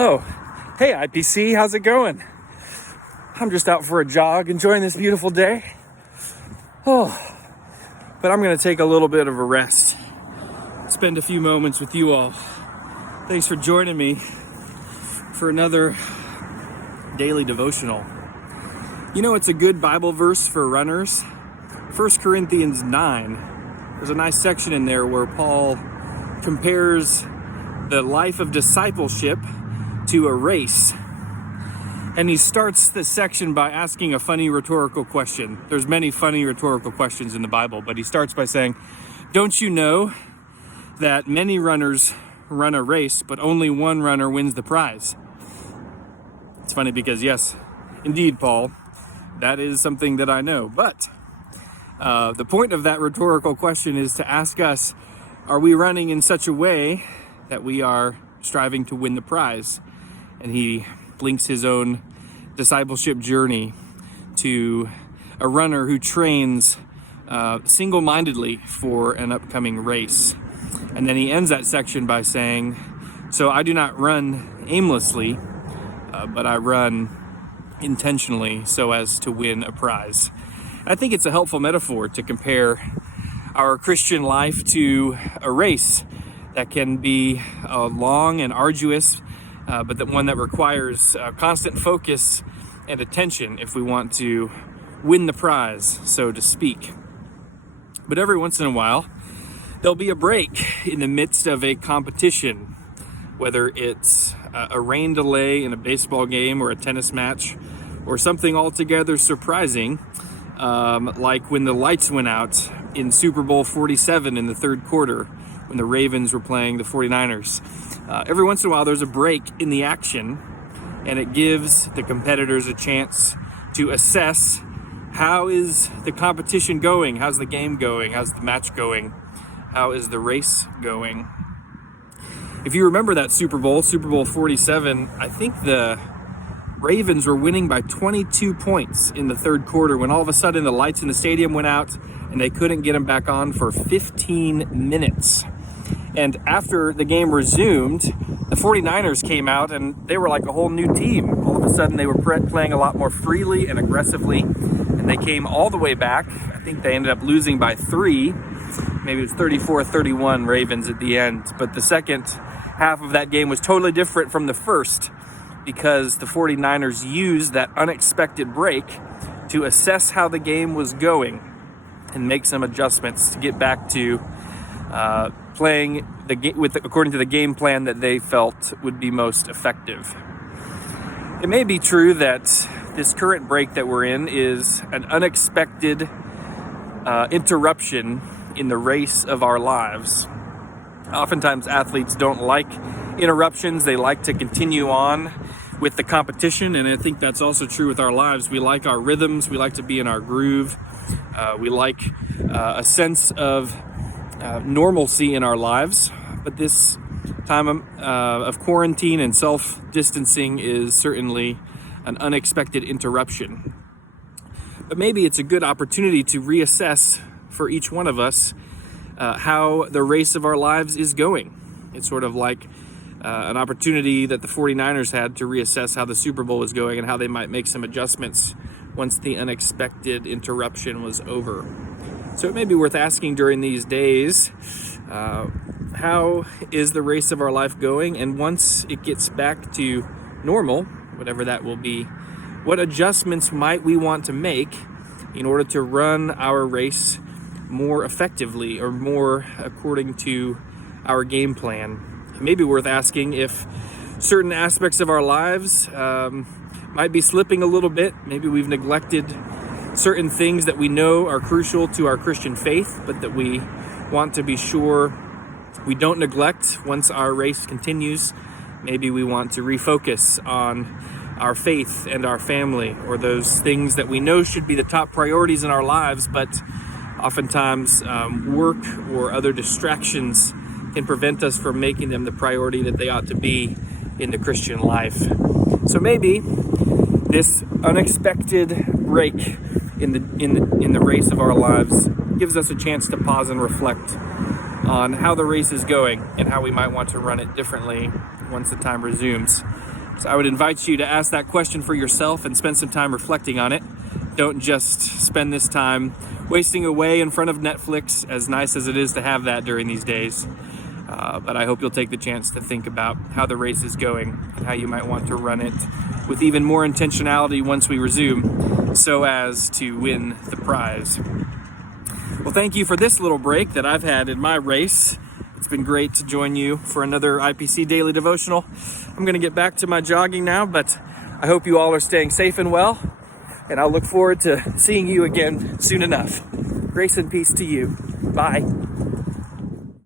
Oh, hey IPC, how's it going? I'm just out for a jog, enjoying this beautiful day. Oh, but I'm going to take a little bit of a rest, spend a few moments with you all. Thanks for joining me for another daily devotional. You know, it's a good Bible verse for runners. 1 Corinthians 9. There's a nice section in there where Paul compares the life of discipleship to a race. And he starts this section by asking a funny rhetorical question. There's many funny rhetorical questions in the Bible, but he starts by saying, "Don't you know that many runners run a race, but only one runner wins the prize?" It's funny because, yes, indeed, Paul, that is something that I know. But the point of that rhetorical question is to ask us, are we running in such a way that we are striving to win the prize? And he links his own discipleship journey to a runner who trains single-mindedly for an upcoming race. And then he ends that section by saying, "So I do not run aimlessly, but I run intentionally so as to win a prize." I think it's a helpful metaphor to compare our Christian life to a race that can be long and arduous, but one that requires constant focus and attention if we want to win the prize, so to speak. But every once in a while, there'll be a break in the midst of a competition, whether it's a rain delay in a baseball game or a tennis match, or something altogether surprising, like when the lights went out in Super Bowl 47 in the third quarter, when the Ravens were playing the 49ers. Every once in a while, there's a break in the action, and it gives the competitors a chance to assess, how is the competition going? How's the game going? How's the match going? How is the race going? If you remember that Super Bowl 47, I think the Ravens were winning by 22 points in the third quarter when all of a sudden the lights in the stadium went out and they couldn't get them back on for 15 minutes. And after the game resumed, the 49ers came out and they were like a whole new team. All of a sudden they were playing a lot more freely and aggressively, and they came all the way back. I think they ended up losing by 3. Maybe it was 34-31 Ravens at the end. But the second half of that game was totally different from the first, because the 49ers used that unexpected break to assess how the game was going and make some adjustments to get back to playing according to the game plan that they felt would be most effective. It may be true that this current break that we're in is an unexpected interruption in the race of our lives. Oftentimes athletes don't like interruptions. They like to continue on with the competition, and I think that's also true with our lives. We like our rhythms. We like to be in our groove. We like a sense of normalcy in our lives. But this time of quarantine and self-distancing is certainly an unexpected interruption. But maybe it's a good opportunity to reassess for each one of us how the race of our lives is going. It's sort of like an opportunity that the 49ers had to reassess how the Super Bowl was going and how they might make some adjustments once the unexpected interruption was over. So it may be worth asking during these days, how is the race of our life going? And once it gets back to normal, whatever that will be, what adjustments might we want to make in order to run our race more effectively or more according to our game plan? It may be worth asking if certain aspects of our lives might be slipping a little bit. Maybe we've neglected certain things that we know are crucial to our Christian faith, but that we want to be sure we don't neglect once our race continues. Maybe we want to refocus on our faith and our family, or those things that we know should be the top priorities in our lives, but oftentimes work or other distractions can prevent us from making them the priority that they ought to be in the Christian life. So maybe this unexpected break in the race of our lives gives us a chance to pause and reflect on how the race is going and how we might want to run it differently once the time resumes. So I would invite you to ask that question for yourself and spend some time reflecting on it. Don't just spend this time wasting away in front of Netflix, as nice as it is to have that during these days. But I hope you'll take the chance to think about how the race is going and how you might want to run it with even more intentionality once we resume, so as to win the prize. Well, thank you for this little break that I've had in my race. It's been great to join you for another IPC Daily Devotional. I'm going to get back to my jogging now, but I hope you all are staying safe and well, and I'll look forward to seeing you again soon enough. Grace and peace to you. Bye.